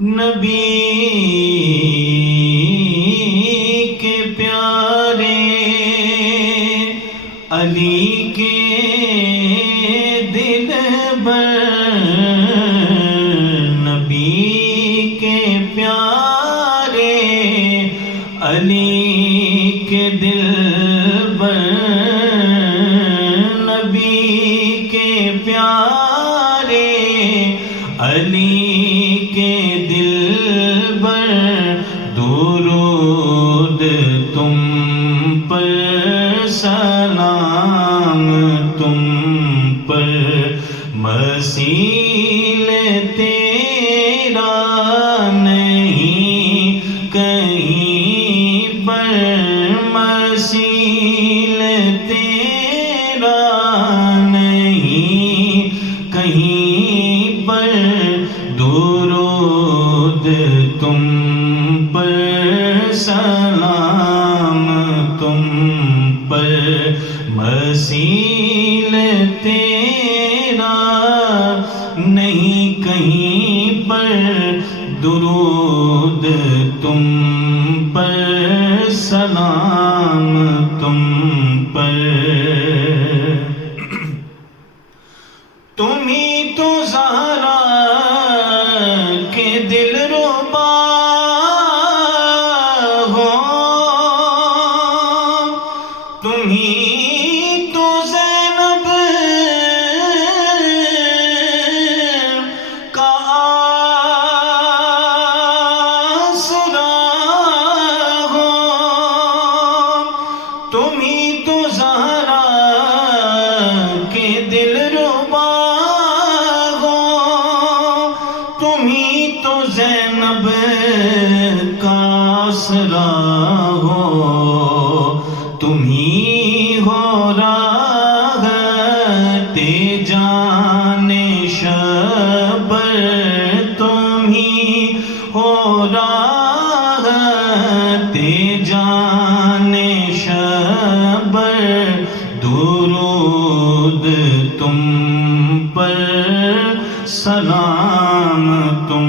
نبی کے پیارے علی کے دلبر، نبی کے پیارے علی کے دلبر، نبی کے پیارے علی کے دلبر، درود تم پر، سلام تم پر، مثیل تیرا نہیں کہیں پر، مثیل تیرا نہیں کہیں پر، درود تم پر، سلام تم پر، مثیل تیرا نہیں کہیں پر، درود تم پر، سلام تم پر۔ تم ہی تو زہرا کے دلربا ہو، تم ہی تو زینب کا آسرا ہو، تم ہی تو زہرا کے دلربا ہو، تم ہی تو زینب کا آسرا ہو، تم ہی ہو راحت جان شبر، تم ہی ہو راحت جان شبر، درود تم پر، سلام تم